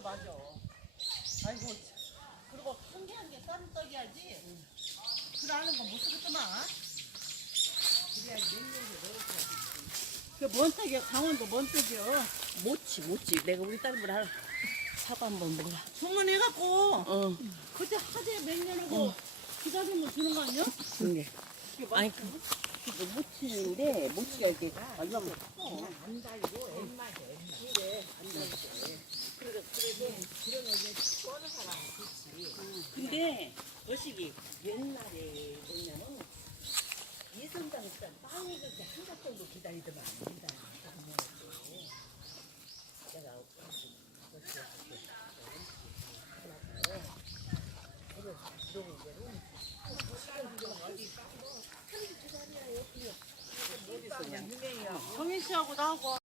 맞아. 아이고, 그리고 한 개 쌀을 떡이야지. 그래 하는 거 못 쓰겠구만. 그래야지 냉면에 넣어줘야지. 그뭔 떡이야? 강원도 뭔 떡이야? 모치. 내가 우리 딸을 하나 사과 한번 먹어라. 주문해갖고 그때 하재 냉면하고 기다리면 주는 거 아니야? 그게. 그게 아니, 맛있어. 그 모치인데, 모치가 이렇게 얼마나 안 달고 엠맛이 그래 안 달고. 그래서 그런 거 꺼는 사람 좋지. 근데 거시기 옛날에 뭐냐면 이선장 일단 빵이 그렇게 한 달 정도 기다리더만 안 된다. 내가 정인 씨하고 나하고